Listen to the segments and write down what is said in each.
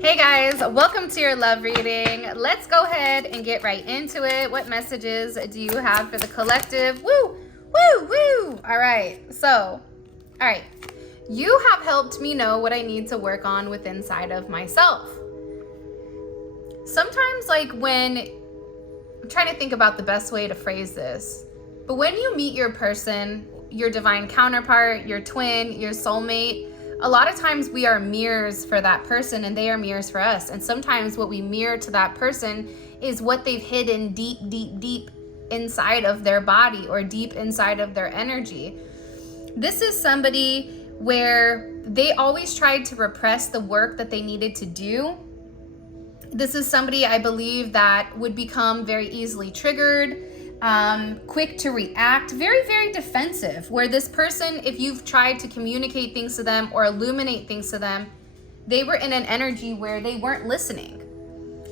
Hey guys, welcome to your love reading. Let's go ahead and get right into it. What messages do you have for the collective? Woo, woo, woo. All right, you have helped me know what I need to work on within inside of myself. Sometimes, when I'm trying to think about the best way to phrase this, but when you meet your person, your divine counterpart, your twin, your soulmate, a lot of times we are mirrors for that person and they are mirrors for us. And sometimes what we mirror to that person is what they've hidden deep, deep, deep inside of their body or deep inside of their energy. This is somebody where they always tried to repress the work that they needed to do. This is somebody, I believe, that would become very easily triggered, quick to react, very, very defensive, where this person, if you've tried to communicate things to them or illuminate things to them, they were in an energy where they weren't listening,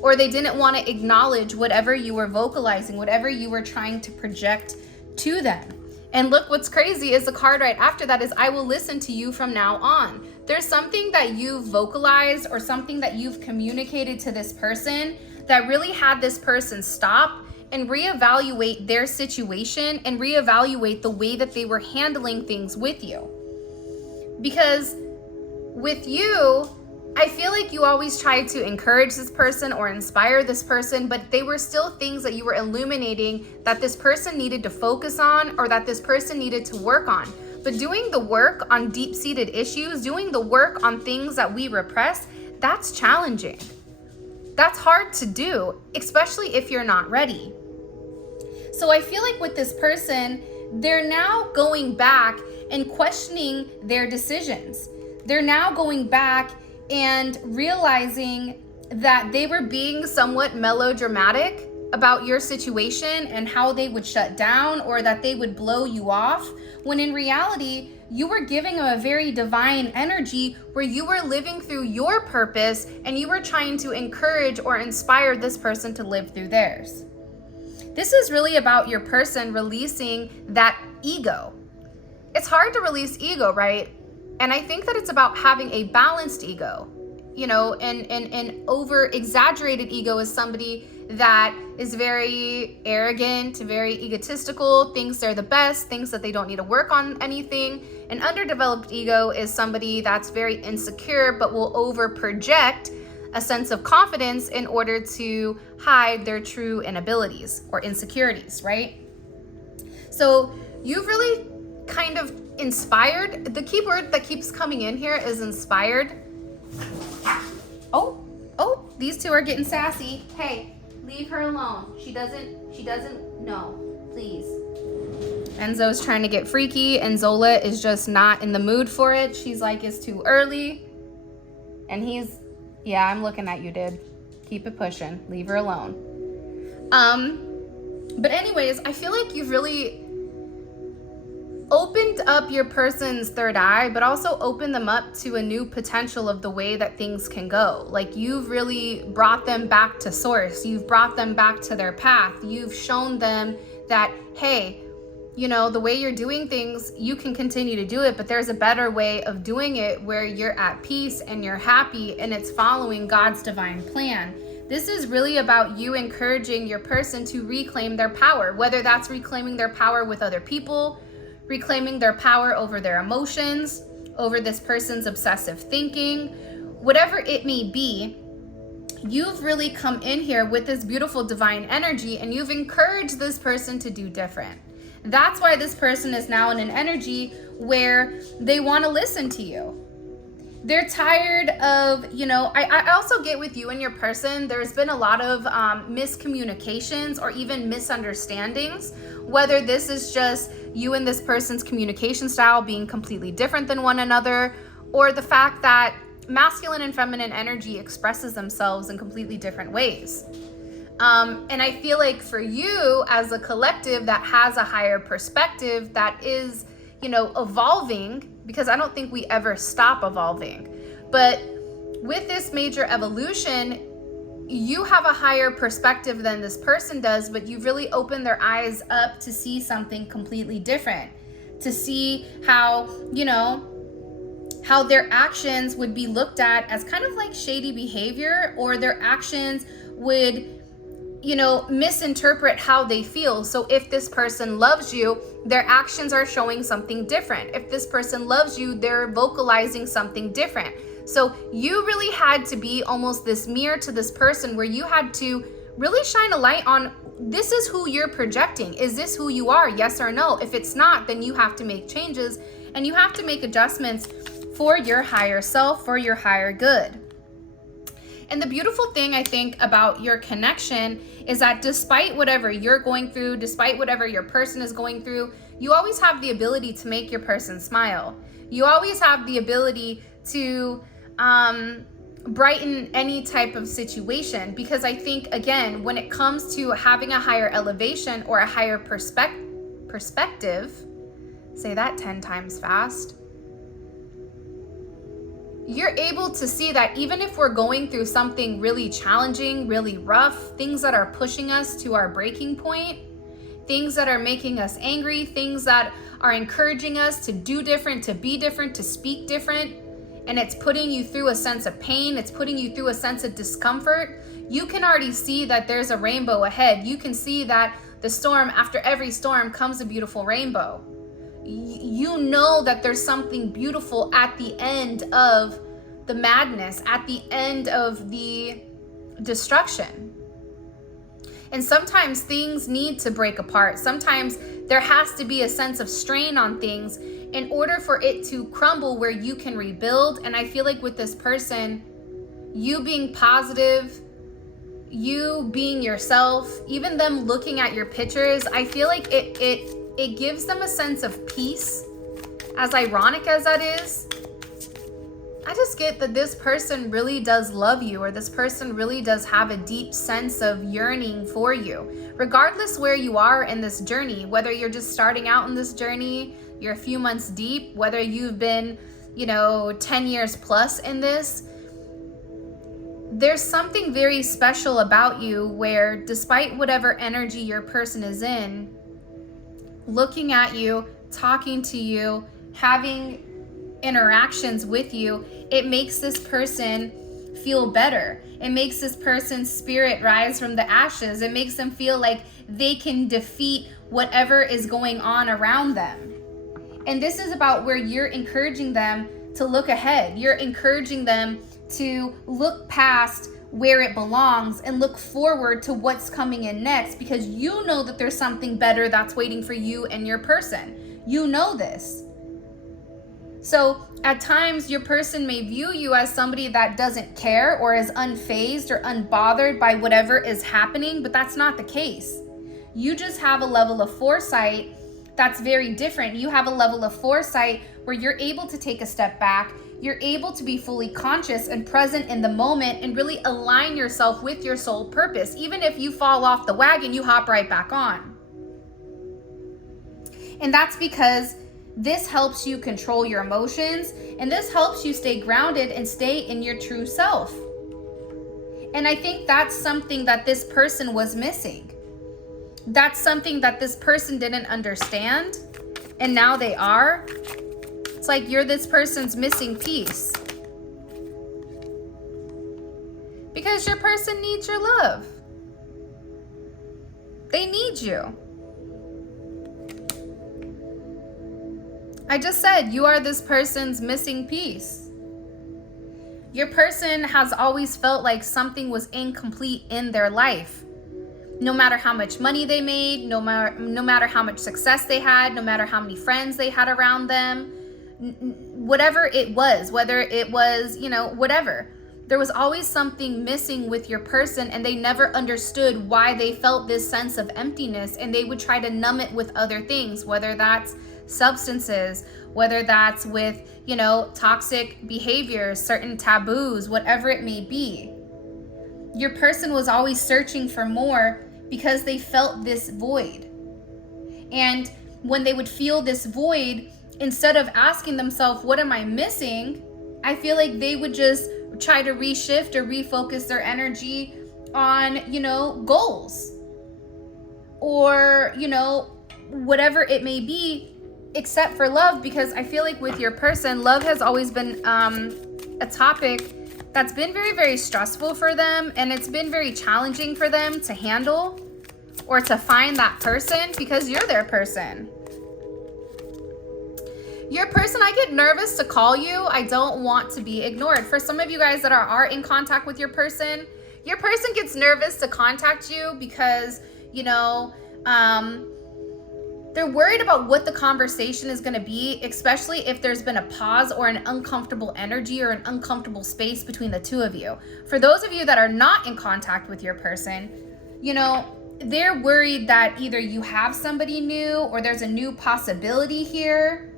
or they didn't want to acknowledge whatever you were vocalizing, whatever you were trying to project to them. And look, what's crazy is the card right after that is, I will listen to you from now on. There's something that you've vocalized or something that you've communicated to this person that really had this person stop and reevaluate their situation and reevaluate the way that they were handling things with you. Because with you, I feel like you always tried to encourage this person or inspire this person, but they were still things that you were illuminating that this person needed to focus on or that this person needed to work on. But doing the work on deep-seated issues, doing the work on things that we repress, that's challenging. That's hard to do, especially if you're not ready. So I feel like with this person, they're now going back and questioning their decisions. They're now going back and realizing that they were being somewhat melodramatic about your situation and how they would shut down or that they would blow you off, when in reality, you were giving them a very divine energy where you were living through your purpose and you were trying to encourage or inspire this person to live through theirs. This is really about your person releasing that ego. It's hard to release ego, right? And I think that it's about having a balanced ego. And over exaggerated ego is somebody that is very arrogant, very egotistical, thinks they're the best, thinks that they don't need to work on anything. An underdeveloped ego is somebody that's very insecure, but will over project a sense of confidence in order to hide their true inabilities or insecurities, right? So you've really kind of inspired. The key word that keeps coming in here is inspired. Oh, these two are getting sassy. Hey, leave her alone. She doesn't know, please. Enzo's trying to get freaky and Zola is just not in the mood for it. She's like, it's too early. And yeah, I'm looking at you, dude. Keep it pushing. Leave her alone. But anyways, I feel like you've really opened up your person's third eye, but also opened them up to a new potential of the way that things can go. Like, you've really brought them back to source. You've brought them back to their path. You've shown them that, hey, the way you're doing things, you can continue to do it, but there's a better way of doing it where you're at peace and you're happy and it's following God's divine plan. This is really about you encouraging your person to reclaim their power, whether that's reclaiming their power with other people, reclaiming their power over their emotions, over this person's obsessive thinking, whatever it may be. You've really come in here with this beautiful divine energy and you've encouraged this person to do different. That's why this person is now in an energy where they want to listen to you. They're tired of, I also get with you and your person, there's been a lot of miscommunications or even misunderstandings, whether this is just you and this person's communication style being completely different than one another, or the fact that masculine and feminine energy expresses themselves in completely different ways. And I feel like for you as a collective that has a higher perspective that is, evolving, because I don't think we ever stop evolving. But with this major evolution, you have a higher perspective than this person does, but you've really opened their eyes up to see something completely different, to see how, how their actions would be looked at as kind of like shady behavior, or their actions would, misinterpret how they feel. So if this person loves you, their actions are showing something different. If this person loves you, they're vocalizing something different. So you really had to be almost this mirror to this person, where you had to really shine a light on, this is who you're projecting. Is this who you are? Yes or no? If it's not, then you have to make changes, and you have to make adjustments for your higher self, for your higher good. And the beautiful thing, I think, about your connection is that despite whatever you're going through, despite whatever your person is going through, you always have the ability to make your person smile. You always have the ability to brighten any type of situation. Because I think, again, when it comes to having a higher elevation or a higher perspective, say that 10 times fast, you're able to see that even if we're going through something really challenging, really rough, things that are pushing us to our breaking point, things that are making us angry, things that are encouraging us to do different, to be different, to speak different, and it's putting you through a sense of pain, it's putting you through a sense of discomfort, you can already see that there's a rainbow ahead. You can see that the storm, after every storm comes a beautiful rainbow. You know that there's something beautiful at the end of the madness, at the end of the destruction. And sometimes things need to break apart. Sometimes there has to be a sense of strain on things in order for it to crumble, where you can rebuild. And I feel like with this person, you being positive, you being yourself, even them looking at your pictures, I feel like it gives them a sense of peace. As ironic as that is, I just get that this person really does love you, or this person really does have a deep sense of yearning for you. Regardless where you are in this journey, whether you're just starting out in this journey, you're a few months deep, whether you've been, 10 years plus in this, there's something very special about you, where despite whatever energy your person is in, looking at you, talking to you, having interactions with you, it makes this person feel better. It makes this person's spirit rise from the ashes. It makes them feel like they can defeat whatever is going on around them. And this is about where you're encouraging them to look ahead. You're encouraging them to look past where it belongs and look forward to what's coming in next, because you know that there's something better that's waiting for you and your person. You know this. So at times your person may view you as somebody that doesn't care, or is unfazed or unbothered by whatever is happening, but that's not the case. You just have a level of foresight that's very different. You have a level of foresight where you're able to take a step back. You're able to be fully conscious and present in the moment, and really align yourself with your soul purpose. Even if you fall off the wagon, you hop right back on. And that's because this helps you control your emotions, and this helps you stay grounded and stay in your true self. And I think that's something that this person was missing. That's something that this person didn't understand, and now they are. It's like you're this person's missing piece. Because your person needs your love. They need you. I just said you are this person's missing piece. Your person has always felt like something was incomplete in their life. No matter how much money they made, no matter how much success they had, no matter how many friends they had around them, whatever it was, whether it was, whatever. There was always something missing with your person, and they never understood why they felt this sense of emptiness, and they would try to numb it with other things, whether that's substances, whether that's with, toxic behaviors, certain taboos, whatever it may be. Your person was always searching for more because they felt this void. And when they would feel this void, instead of asking themselves, what am I missing? I feel like they would just try to reshift or refocus their energy on, goals, or, whatever it may be, except for love, because I feel like with your person, love has always been a topic that's been very, very stressful for them, and it's been very challenging for them to handle or to find that person, because you're their person. Your person, I get nervous to call you. I don't want to be ignored. For some of you guys that are in contact with your person gets nervous to contact you because, you know, they're worried about what the conversation is going to be, especially if there's been a pause or an uncomfortable energy or an uncomfortable space between the two of you. For those of you that are not in contact with your person, you know, they're worried that either you have somebody new or there's a new possibility here.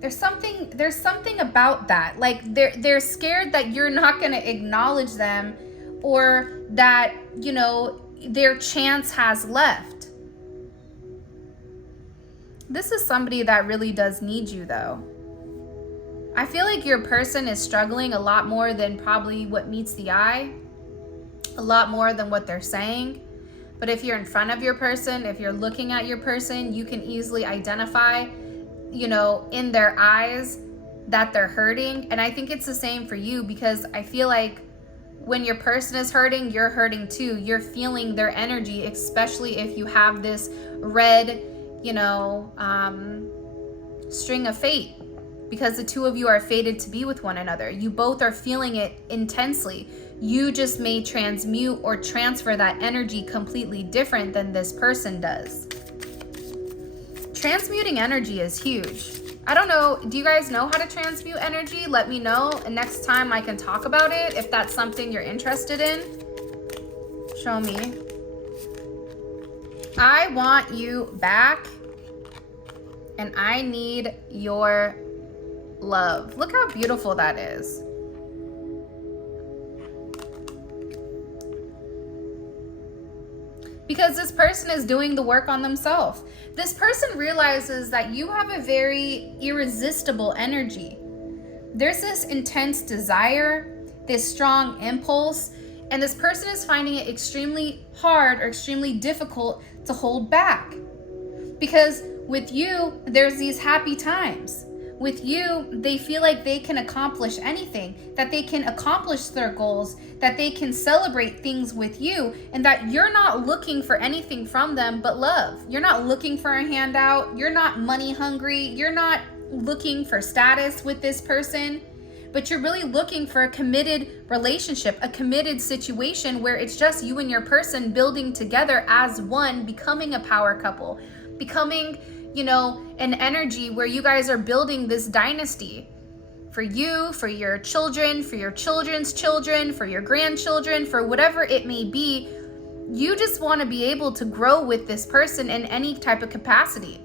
There's something about that. Like they're scared that you're not going to acknowledge them, or that, you know, their chance has left. This is somebody that really does need you, though. I feel like your person is struggling a lot more than probably what meets the eye, a lot more than what they're saying. But if you're in front of your person, if you're looking at your person, you can easily identify, you know, in their eyes that they're hurting. And I think it's the same for you, because I feel like when your person is hurting, you're hurting too. You're feeling their energy, especially if you have this red, you know, string of fate, because the two of you are fated to be with one another. You both are feeling it intensely. You just may transmute or transfer that energy completely different than this person does. Transmuting energy is huge. I don't know, do you guys know how to transmute energy? Let me know, and next time I can talk about it if that's something you're interested in. Show me. I want you back, and I need your love. Look how beautiful that is. Because this person is doing the work on themselves. This person realizes that you have a very irresistible energy. There's this intense desire, this strong impulse, and this person is finding it extremely hard or extremely difficult to hold back. Because with you, there's these happy times. With you, they feel like they can accomplish anything, that they can accomplish their goals, that they can celebrate things with you, and that you're not looking for anything from them but love. You're not looking for a handout. You're not money hungry. You're not looking for status with this person, but you're really looking for a committed relationship, a committed situation where it's just you and your person building together as one, becoming a power couple, becoming, you know, an energy where you guys are building this dynasty for you, for your children, for your children's children, for your grandchildren, for whatever it may be. You just want to be able to grow with this person in any type of capacity.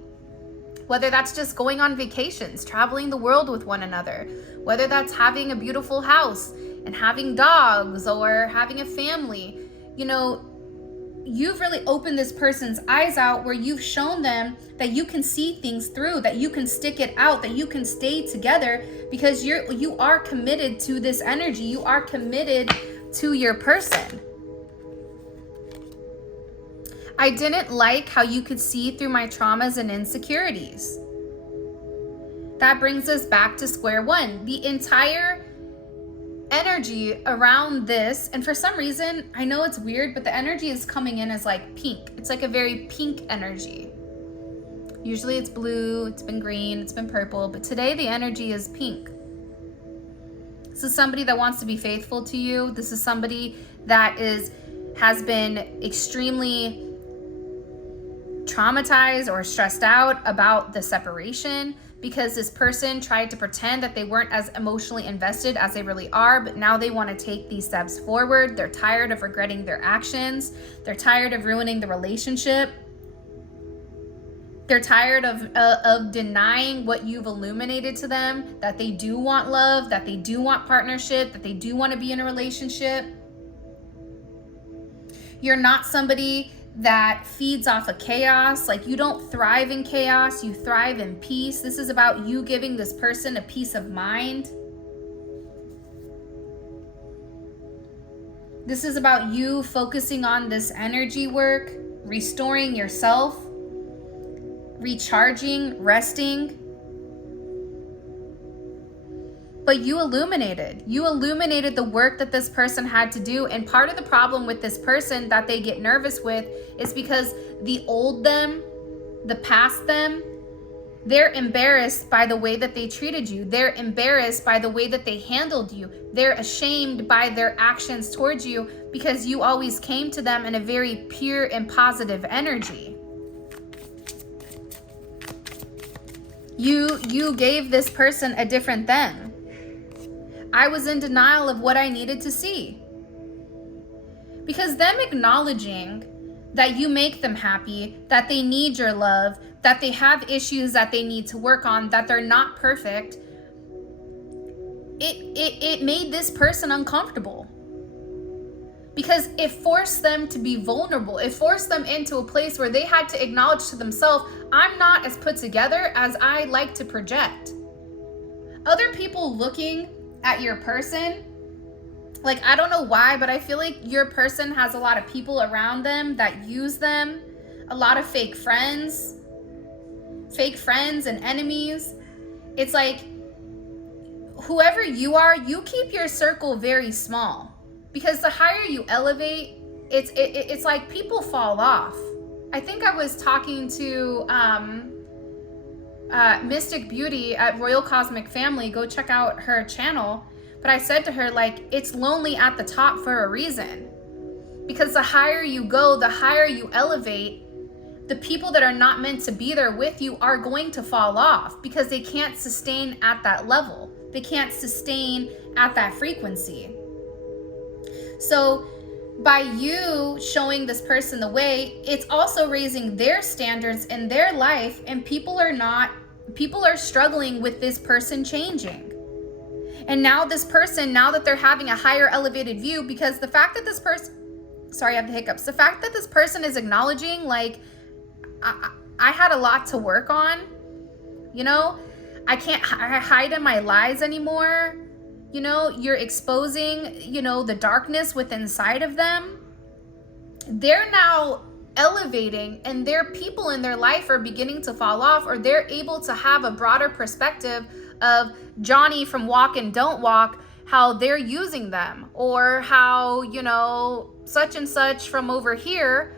Whether that's just going on vacations, traveling the world with one another, whether that's having a beautiful house and having dogs or having a family, you know, you've really opened this person's eyes out, where you've shown them that you can see things through, that you can stick it out, that you can stay together, because you are committed to this energy. You are committed to your person. I didn't like how you could see through my traumas and insecurities. That brings us back to square one. The entire energy around this, and for some reason, I know it's weird, but the energy is coming in as like pink. It's like a very pink energy. Usually it's blue, it's been green, it's been purple, but today the energy is pink. This is somebody that wants to be faithful to you. This is somebody that has been extremely traumatized or stressed out about the separation, because this person tried to pretend that they weren't as emotionally invested as they really are, but now they want to take these steps forward. They're tired of regretting their actions. They're tired of ruining the relationship. They're tired of denying what you've illuminated to them, that they do want love, that they do want partnership, that they do want to be in a relationship. You're not somebody that feeds off of chaos. Like, you don't thrive in chaos, you thrive in peace. This is about you giving this person a peace of mind. This is about you focusing on this energy work, restoring yourself, recharging, resting. But you illuminated the work that this person had to do. And part of the problem with this person that they get nervous with is because the old them, the past them, they're embarrassed by the way that they treated you. They're embarrassed by the way that they handled you. They're ashamed by their actions towards you because you always came to them in a very pure and positive energy. You gave this person a different them. I was in denial of what I needed to see. Because them acknowledging that you make them happy, that they need your love, that they have issues that they need to work on, that they're not perfect, it made this person uncomfortable. Because it forced them to be vulnerable. It forced them into a place where they had to acknowledge to themselves, I'm not as put together as I like to project. Other people looking at your person, like, I don't know why, but I feel like your person has a lot of people around them that use them, a lot of fake friends and enemies. It's like, whoever you are, you keep your circle very small, because the higher you elevate, it's like people fall off. I think I was talking to Mystic Beauty at Royal Cosmic Family. Go check out her channel. But I said to her, like, it's lonely at the top for a reason. Because the higher you go, the higher you elevate, the people that are not meant to be there with you are going to fall off because they can't sustain at that level. They can't sustain at that frequency. So by you showing this person the way, it's also raising their standards in their life, and people are struggling with this person changing. And now this person, now that they're having a higher elevated view, because the fact that this person, sorry, I have the hiccups. The fact that this person is acknowledging, like, I had a lot to work on, you know, I can't hide in my lies anymore. You know, you're exposing, you know, the darkness within inside of them. They're now elevating, and their people in their life are beginning to fall off, or they're able to have a broader perspective of Johnny from Walk and Don't Walk, how they're using them, or how, you know, such and such from over here,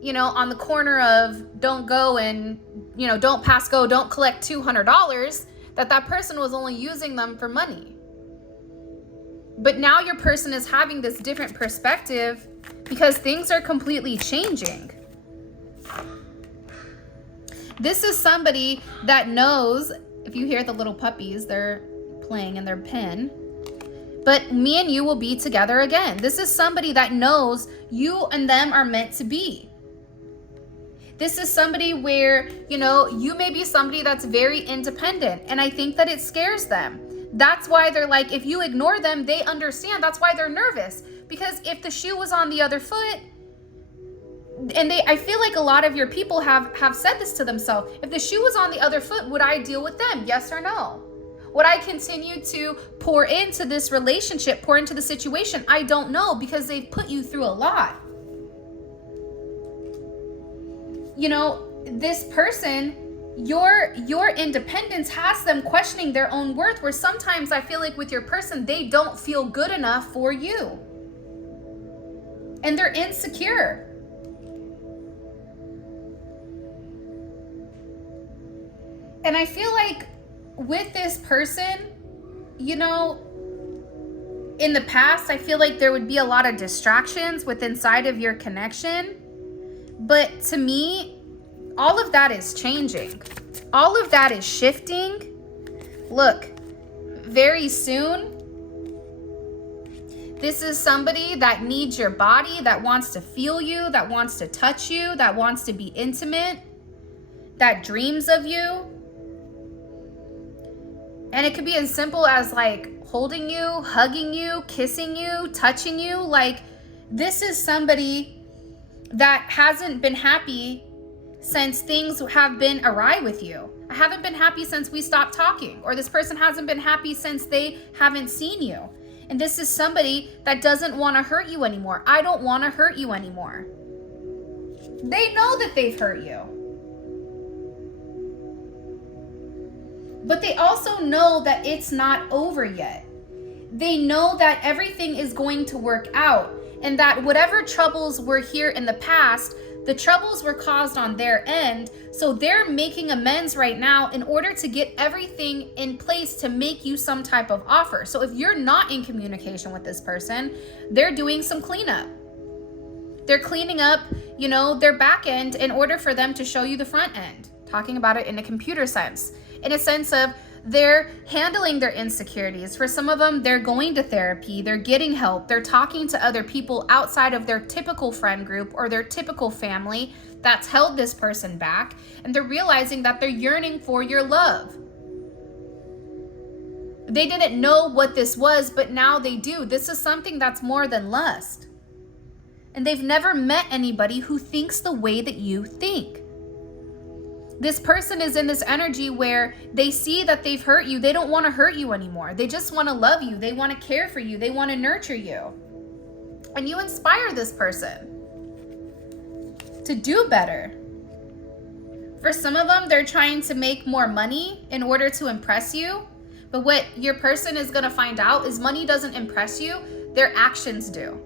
you know, on the corner of Don't Go and, you know, Don't Pass Go, don't collect $200, that person was only using them for money. But now your person is having this different perspective because things are completely changing. This is somebody that knows, if you hear the little puppies, they're playing in their pen, but me and you will be together again. This is somebody that knows you and them are meant to be. This is somebody where, you know, you may be somebody that's very independent, and I think that it scares them. That's why they're like, if you ignore them, they understand. That's why they're nervous, because if the shoe was on the other foot, and I feel like a lot of your people have said this to themselves, if the shoe was on the other foot, would I deal with them? Yes or no? Would I continue to pour into this relationship, pour into the situation? I don't know, because they've put you through a lot. You know, this person, your independence has them questioning their own worth, where sometimes I feel like with your person, they don't feel good enough for you. And they're insecure. And I feel like with this person, you know, in the past, I feel like there would be a lot of distractions with inside of your connection. But to me, all of that is changing. All of that is shifting. Look, very soon, this is somebody that needs your body, that wants to feel you, that wants to touch you, that wants to be intimate, that dreams of you. And it could be as simple as like holding you, hugging you, kissing you, touching you. Like, this is somebody that hasn't been happy since things have been awry with you. I haven't been happy since we stopped talking, or this person hasn't been happy since they haven't seen you. And this is somebody that doesn't want to hurt you anymore. I don't want to hurt you anymore. They know that they've hurt you. But they also know that it's not over yet. They know that everything is going to work out, and that whatever troubles were here in the past, the troubles were caused on their end. So they're making amends right now in order to get everything in place to make you some type of offer. So if you're not in communication with this person, they're doing some cleanup. They're cleaning up, their back end in order for them to show you the front end. Talking about it in a computer sense, in a sense of they're handling their insecurities. For some of them, they're going to therapy, they're getting help, they're talking to other people outside of their typical friend group or their typical family that's held this person back, and they're realizing that they're yearning for your love. They didn't know what this was, but now they do. This is something that's more than lust. And they've never met anybody who thinks the way that you think. This person is in this energy where they see that they've hurt you. They don't want to hurt you anymore. They just want to love you. They want to care for you. They want to nurture you. And you inspire this person to do better. For some of them, they're trying to make more money in order to impress you. But what your person is going to find out is money doesn't impress you. Their actions do.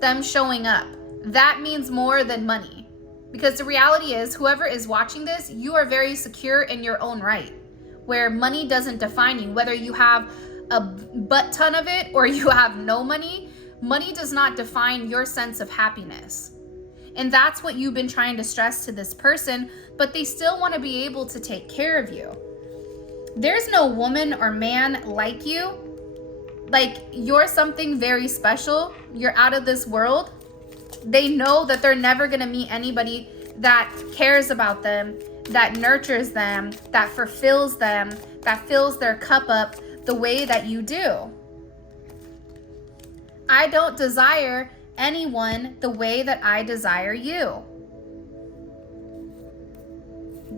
Them showing up. That means more than money. Because the reality is, whoever is watching this, you are very secure in your own right, where money doesn't define you. Whether you have a butt ton of it or you have no money, money does not define your sense of happiness. And that's what you've been trying to stress to this person, but they still want to be able to take care of you. There's no woman or man like you. Like, you're something very special. You're out of this world. They know that they're never going to meet anybody that cares about them, that nurtures them, that fulfills them, that fills their cup up the way that you do. I don't desire anyone the way that I desire you.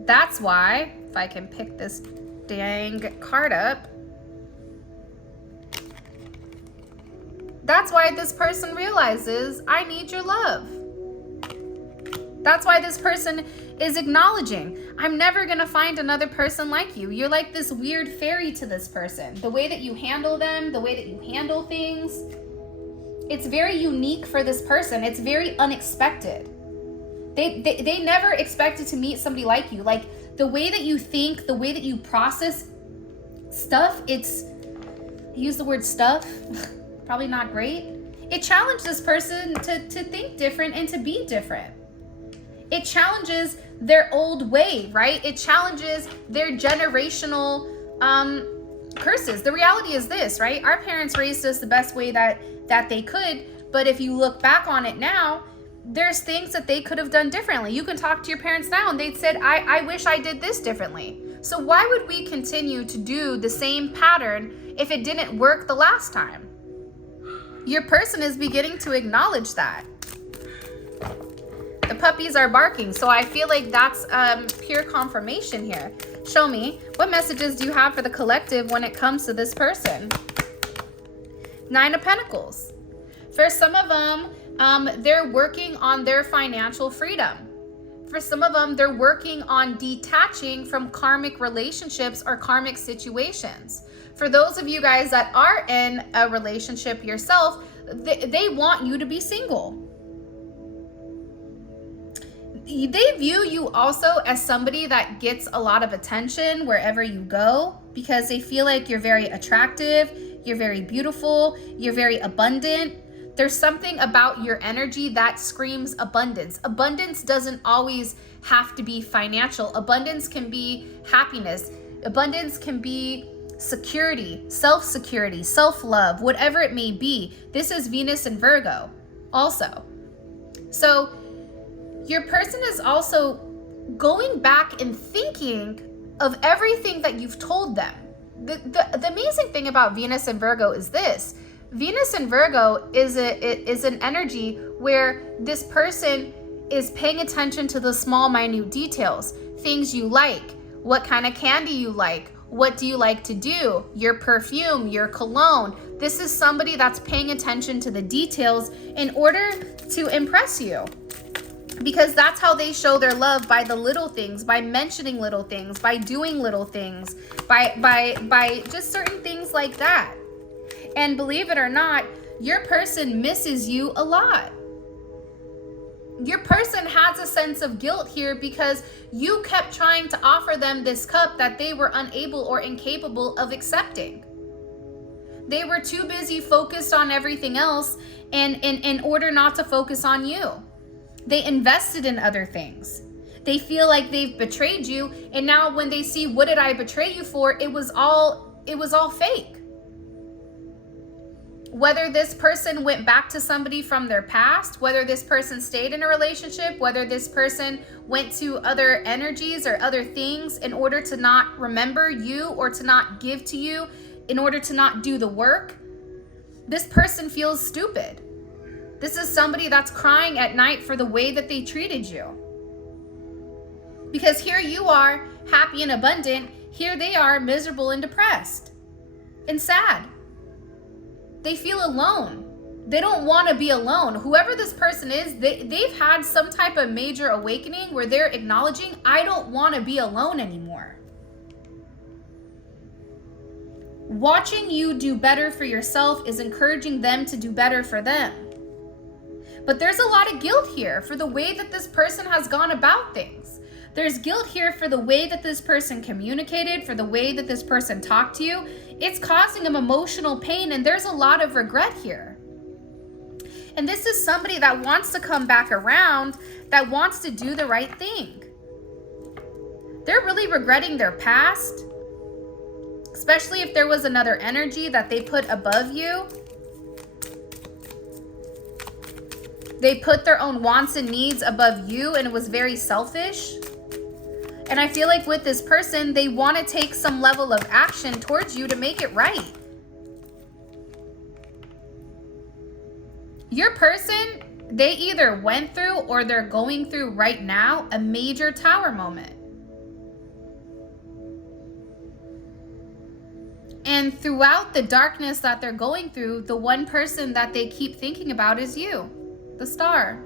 That's why, if I can pick this dang card up, that's why this person realizes, I need your love. That's why this person is acknowledging, I'm never going to find another person like you. You're like this weird fairy to this person. The way that you handle them, the way that you handle things, it's very unique for this person. It's very unexpected. They never expected to meet somebody like you. Like, the way that you think, the way that you process stuff, I use the word stuff, probably not great. It challenged this person to think different and to be different. It challenges their old way, right? It challenges their generational curses. The reality is this, right? Our parents raised us the best way that they could, but if you look back on it now, there's things that they could have done differently. You can talk to your parents now and they'd said, I wish I did this differently. So why would we continue to do the same pattern if it didn't work the last time? Your person is beginning to acknowledge that. The puppies are barking, so I feel like that's pure confirmation here. Show me, what messages do you have for the collective when it comes to this person? 9 of Pentacles. For some of them, they're working on their financial freedom. For some of them, they're working on detaching from karmic relationships or karmic situations. For those of you guys that are in a relationship yourself, they want you to be single. They view you also as somebody that gets a lot of attention wherever you go, because they feel like you're very attractive, you're very beautiful, you're very abundant. There's something about your energy that screams abundance. Abundance doesn't always have to be financial. Abundance can be happiness. Abundance can be security, self-security, self-love, whatever it may be. This is Venus and Virgo also. So your person is also going back and thinking of everything that you've told them. The amazing thing about Venus and Virgo is this. Venus and Virgo is an energy where this person is paying attention to the small, minute details. Things you like, what kind of candy you like, what do you like to do, your perfume, your cologne. This is somebody that's paying attention to the details in order to impress you. Because that's how they show their love, by the little things, by mentioning little things, by doing little things, by just certain things like that. And believe it or not, your person misses you a lot. Your person has a sense of guilt here because you kept trying to offer them this cup that they were unable or incapable of accepting. They were too busy focused on everything else and in order not to focus on you. They invested in other things. They feel like they've betrayed you, and now when they see, what did I betray you for? It was all fake. Whether this person went back to somebody from their past, whether this person stayed in a relationship, whether this person went to other energies or other things in order to not remember you or to not give to you, in order to not do the work, this person feels stupid. This is somebody that's crying at night for the way that they treated you. Because here you are, happy and abundant. Here they are, miserable and depressed and sad. They feel alone. They don't want to be alone. Whoever this person is, they've had some type of major awakening where they're acknowledging, I don't want to be alone anymore. Watching you do better for yourself is encouraging them to do better for them. But there's a lot of guilt here for the way that this person has gone about things. There's guilt here for the way that this person communicated, for the way that this person talked to you. It's causing them emotional pain, and there's a lot of regret here. And this is somebody that wants to come back around, that wants to do the right thing. They're really regretting their past, especially if there was another energy that they put above you. They put their own wants and needs above you, and it was very selfish. And I feel like with this person, they want to take some level of action towards you to make it right. Your person, they either went through or they're going through right now a major tower moment. And throughout the darkness that they're going through, the one person that they keep thinking about is you, the star.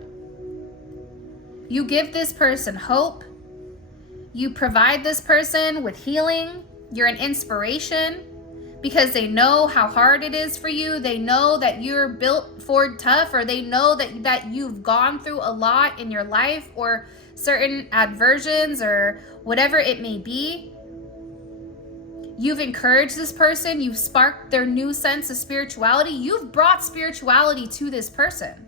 You give this person hope. You provide this person with healing. You're an inspiration because they know how hard it is for you. They know that you're built for tough, or they know that you've gone through a lot in your life, or certain aversions or whatever it may be. You've encouraged this person. You've sparked their new sense of spirituality. You've brought spirituality to this person,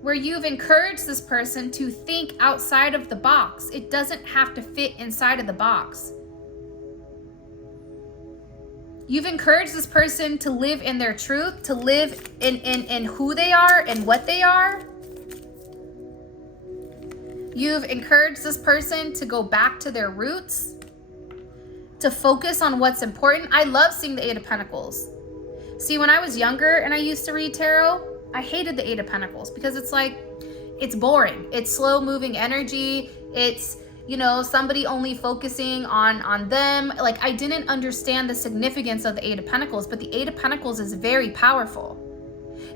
where you've encouraged this person to think outside of the box. It doesn't have to fit inside of the box. You've encouraged this person to live in their truth, to live in who they are and what they are. You've encouraged this person to go back to their roots, to focus on what's important. I love seeing the Eight of Pentacles. See, when I was younger and I used to read tarot, I hated the Eight of Pentacles because it's like, it's boring. It's slow moving energy. It's, somebody only focusing on them. Like, I didn't understand the significance of the Eight of Pentacles, but the Eight of Pentacles is very powerful.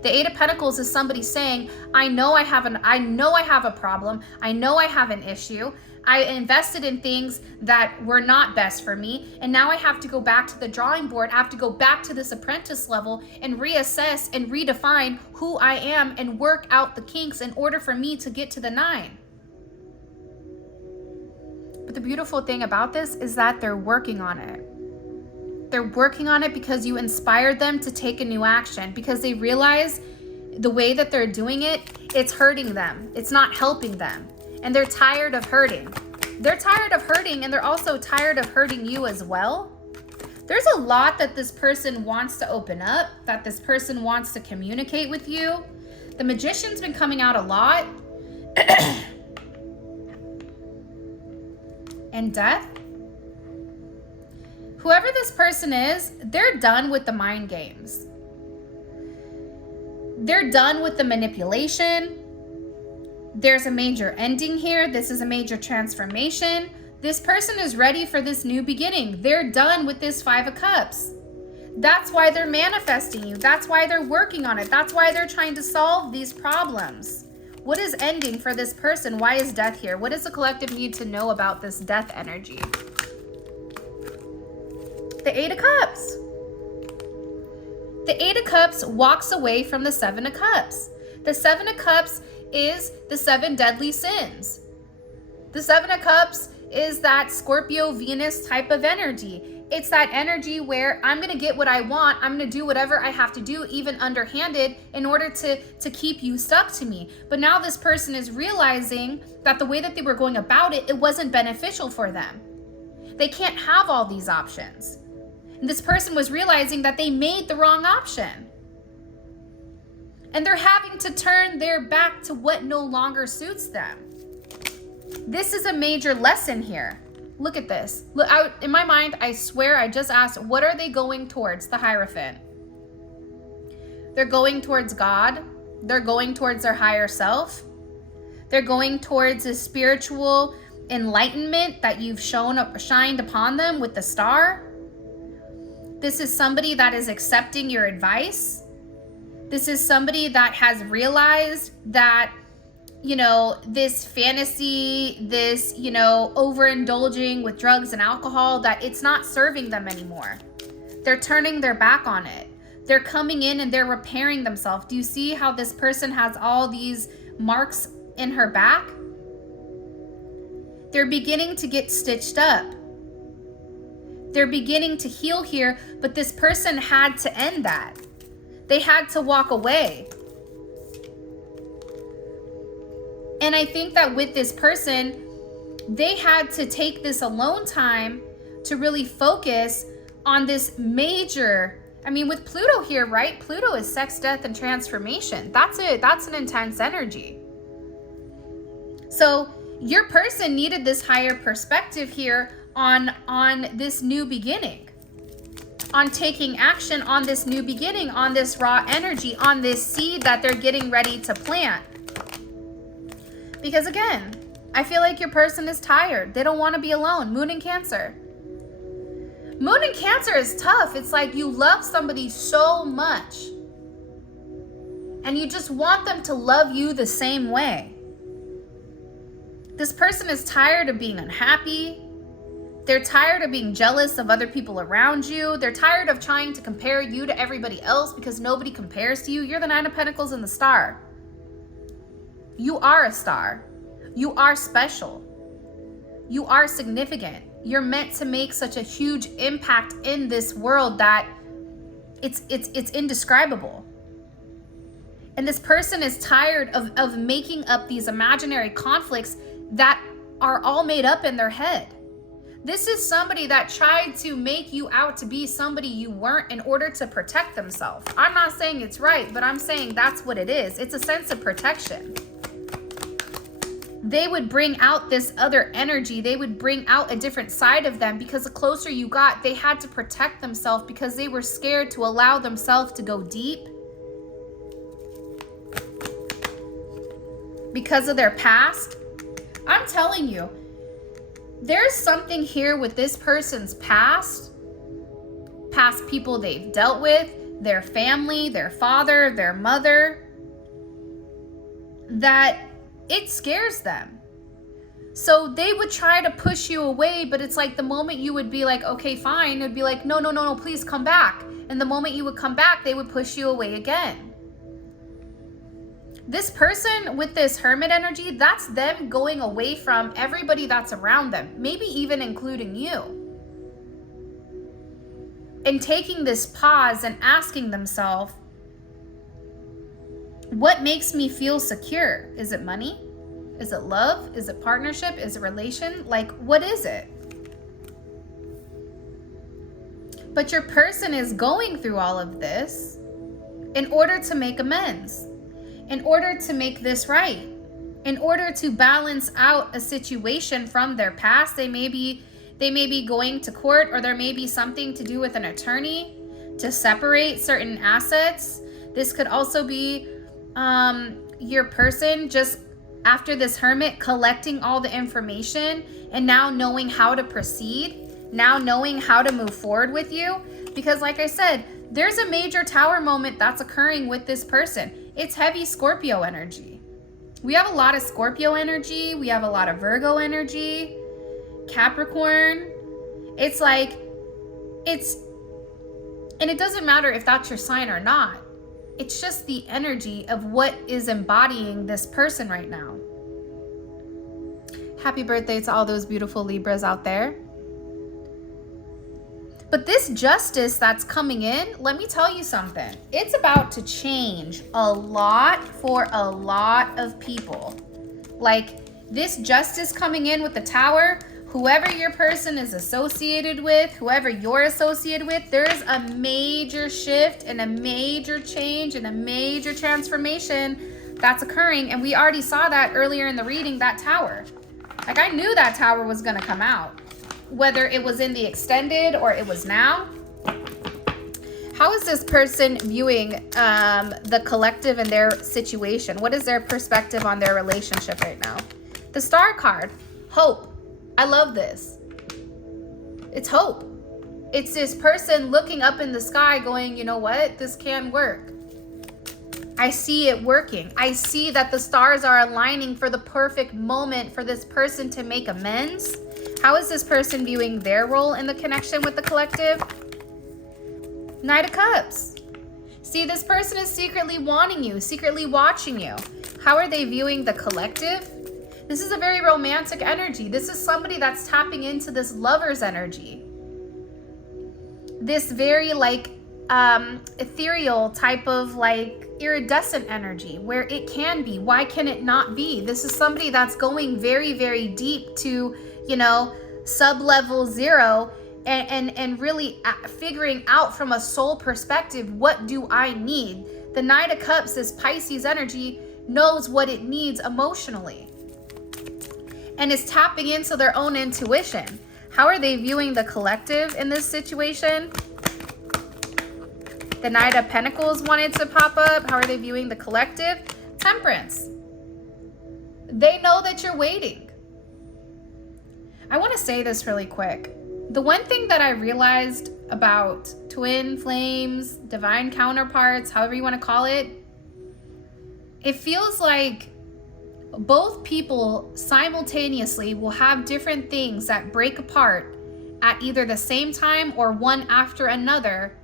The Eight of Pentacles is somebody saying, I know I have a problem. I know I have an issue. I invested in things that were not best for me, and now I have to go back to the drawing board. I have to go back to this apprentice level and reassess and redefine who I am and work out the kinks in order for me to get to the 9. But the beautiful thing about this is that they're working on it. They're working on it because you inspired them to take a new action, because they realize the way that they're doing it, it's hurting them. It's not helping them. And they're tired of hurting. They're tired of hurting, and they're also tired of hurting you as well. There's a lot that this person wants to open up, that this person wants to communicate with you. The Magician's been coming out a lot. And Death. Whoever this person is, they're done with the mind games. They're done with the manipulation. There's a major ending here. This is a major transformation. This person is ready for this new beginning. They're done with this 5 of Cups. That's why they're manifesting you. That's why they're working on it. That's why they're trying to solve these problems. What is ending for this person? Why is death here? What does the collective need to know about this death energy? The Eight of Cups. The Eight of Cups walks away from the Seven of Cups. The Seven of Cups is the 7 deadly sins. The Seven of Cups is that Scorpio Venus type of energy. It's that energy where I'm going to get what I want. I'm going to do whatever I have to do, even underhanded, in order to keep you stuck to me. But now this person is realizing that the way that they were going about it, it wasn't beneficial for them. They can't have all these options. And this person was realizing that they made the wrong option. And they're having to turn their back to what no longer suits them. This is a major lesson here. Look at this. Look, in my mind, I swear I just asked, what are they going towards? The Hierophant. They're going towards God. They're going towards their higher self. They're going towards a spiritual enlightenment that you've shined upon them with the star. This is somebody that is accepting your advice. This is somebody that has realized that, you know, this fantasy, this, you know, overindulging with drugs and alcohol, that it's not serving them anymore. They're turning their back on it. They're coming in and they're repairing themselves. Do you see how this person has all these marks in her back? They're beginning to get stitched up. They're beginning to heal here, but this person had to end that. They had to walk away. And I think that with this person, they had to take this alone time to really focus on this major, I mean, with Pluto here, right? Pluto is sex, death, and transformation. That's it. That's an intense energy. So your person needed this higher perspective here on this new beginning, on taking action on this new beginning, on this raw energy, on this seed that they're getting ready to plant. Because again, I feel like your person is tired. They don't want to be alone. Moon in Cancer. Moon in Cancer is tough. It's like you love somebody so much and you just want them to love you the same way. This person is tired of being unhappy. They're tired of being jealous of other people around you. They're tired of trying to compare you to everybody else because nobody compares to you. You're the Nine of Pentacles and the Star. You are a star. You are special. You are significant. You're meant to make such a huge impact in this world that it's indescribable. And this person is tired of making up these imaginary conflicts that are all made up in their head. This is somebody that tried to make you out to be somebody you weren't in order to protect themselves. I'm not saying it's right, but I'm saying that's what it is. It's a sense of protection. They would bring out this other energy. They would bring out a different side of them because the closer you got, they had to protect themselves because they were scared to allow themselves to go deep because of their past. I'm telling you, there's something here with this person's past people they've dealt with, their family, their father, their mother, that it scares them. So they would try to push you away, but it's like the moment you would be like, okay, fine, it'd be like, no, please come back. And the moment you would come back, they would push you away again. This person with this Hermit energy, that's them going away from everybody that's around them, maybe even including you. And taking this pause and asking themselves, what makes me feel secure? Is it money? Is it love? Is it partnership? Is it relation? Like, what is it? But your person is going through all of this in order to make amends, in order to make this right, in order to balance out a situation from their past. They may be going to court, or there may be something to do with an attorney to separate certain assets. This could also be your person just after this Hermit collecting all the information and now knowing how to proceed, now knowing how to move forward with you. Because like I said, there's a major Tower moment that's occurring with this person. It's heavy Scorpio energy. We have a lot of Scorpio energy. We have a lot of Virgo energy, Capricorn. It's like, and it doesn't matter if that's your sign or not. It's just the energy of what is embodying this person right now. Happy birthday to all those beautiful Libras out there. But this justice that's coming in, let me tell you something. It's about to change a lot for a lot of people. Like, this justice coming in with the Tower, whoever your person is associated with, whoever you're associated with, there's a major shift and a major change and a major transformation that's occurring. And we already saw that earlier in the reading, that Tower. Like, I knew that Tower was going to come out. Whether it was in the extended or it was now. How is this person viewing the collective and their situation? What is their perspective on their relationship right now? The Star card, hope. I love this. It's hope. It's this person looking up in the sky going, you know what? This can work. I see it working. I see that the stars are aligning for the perfect moment for this person to make amends. How is this person viewing their role in the connection with the collective? Knight of Cups. See, this person is secretly wanting you, secretly watching you. How are they viewing the collective? This is a very romantic energy. This is somebody that's tapping into this lover's energy. This very like ethereal type of like iridescent energy where it can be. Why can it not be? This is somebody that's going very, very deep to, you know, sub-level 0 and really figuring out from a soul perspective, what do I need? The Knight of Cups, this Pisces energy, knows what it needs emotionally and is tapping into their own intuition. How are they viewing the collective in this situation? The Knight of Pentacles wanted to pop up. How are they viewing the collective? Temperance. They know that you're waiting. I want to say this really quick. The one thing that I realized about twin flames, divine counterparts, however you want to call it, it feels like both people simultaneously will have different things that break apart at either the same time or one after another.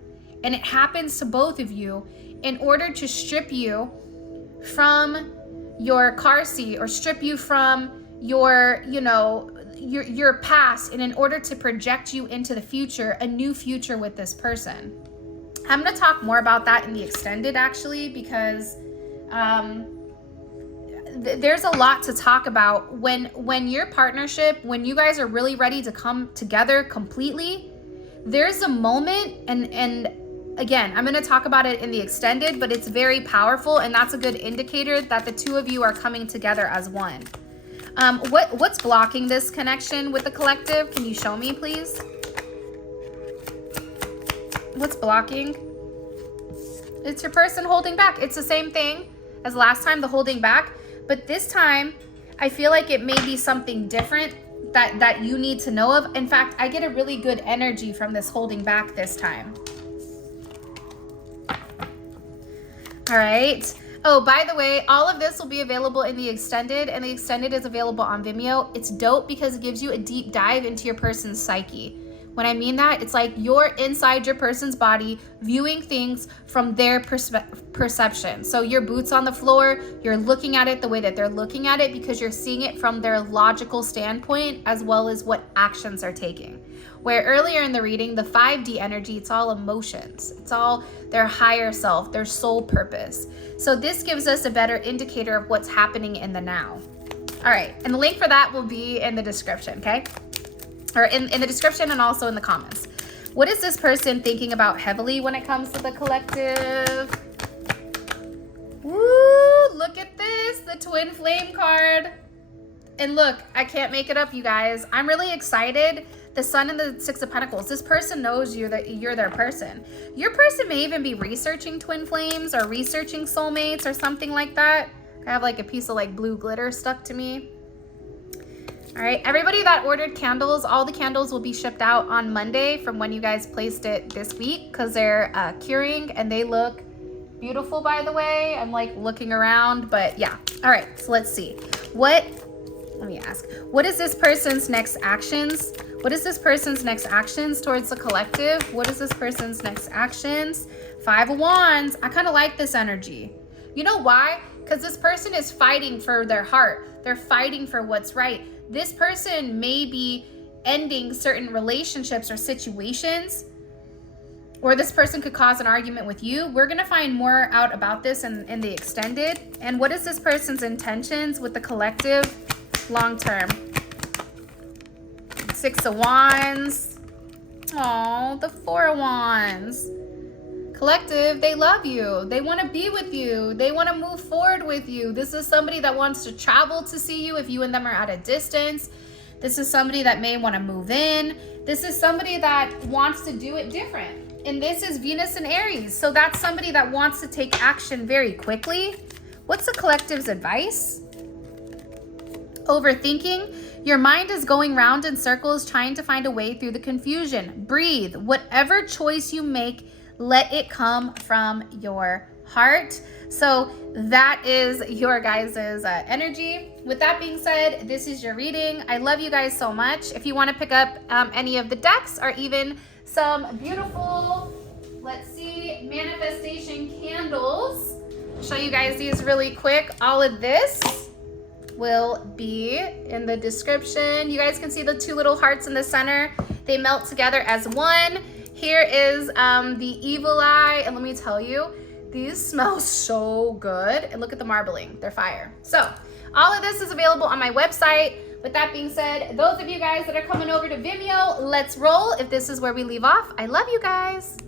And it happens to both of you in order to strip you from your car seat or strip you from your, you know, your past, and in order to project you into the future, a new future with this person. I'm going to talk more about that in the extended actually, because there's a lot to talk about when your partnership, when you guys are really ready to come together completely. There's a moment, and again, I'm going to talk about it in the extended, but it's very powerful, and that's a good indicator that the two of you are coming together as one. What's blocking this connection with the collective? Can you show me, please? What's blocking? It's your person holding back. It's the same thing as last time, the holding back, but this time I feel like it may be something different that you need to know of. In fact, I get a really good energy from this holding back this time. All right. Oh, by the way, all of this will be available in the extended, and the extended is available on Vimeo. It's dope because it gives you a deep dive into your person's psyche. When I mean that, it's like you're inside your person's body viewing things from their perception. So your boots on the floor, you're looking at it the way that they're looking at it because you're seeing it from their logical standpoint as well as what actions are taking. Where earlier in the reading, the 5D energy, it's all emotions. It's all their higher self, their soul purpose. So this gives us a better indicator of what's happening in the now. All right, and the link for that will be in the description, okay? Or in the description and also in the comments. What is this person thinking about heavily when it comes to the collective? Woo, look at this, the twin flame card. And look, I can't make it up, you guys. I'm really excited. The Sun and the Six of Pentacles. This person knows you, that you're their person. Your person may even be researching twin flames or researching soulmates or something like that. I have like a piece of like blue glitter stuck to me. All right, everybody that ordered candles, all the candles will be shipped out on Monday from when you guys placed it this week because they're curing and they look beautiful, by the way. I'm like looking around, but yeah. All right, so let's see. Let me ask, what is this person's next actions? What is this person's next actions towards the collective? What is this person's next actions? 5 of Wands. I kind of like this energy. You know why? Because this person is fighting for their heart. They're fighting for what's right. This person may be ending certain relationships or situations, or this person could cause an argument with you. We're going to find more out about this in the extended. And what is this person's intentions with the collective long term? 6 of Wands. Oh, the 4 of Wands. Collective, they love you. They want to be with you. They want to move forward with you. This is somebody that wants to travel to see you if you and them are at a distance. This is somebody that may want to move in. This is somebody that wants to do it different. And this is Venus and Aries. So that's somebody that wants to take action very quickly. What's the collective's advice? Overthinking. Your mind is going round in circles trying to find a way through the confusion. Breathe. Whatever choice you make, let it come from your heart. So that is your guys' energy. With that being said, this is your reading. I love you guys so much. If you want to pick up any of the decks or even some beautiful, let's see, manifestation candles, I'll show you guys these really quick. All of this will be in the description. You guys can see the 2 little hearts in the center. They melt together as one. Here is the evil eye, and let me tell you, these smell so good. And look at the marbling, they're fire. So all of this is available on my website. With that being said, those of you guys that are coming over to Vimeo, let's roll. If this is where we leave off, I love you guys.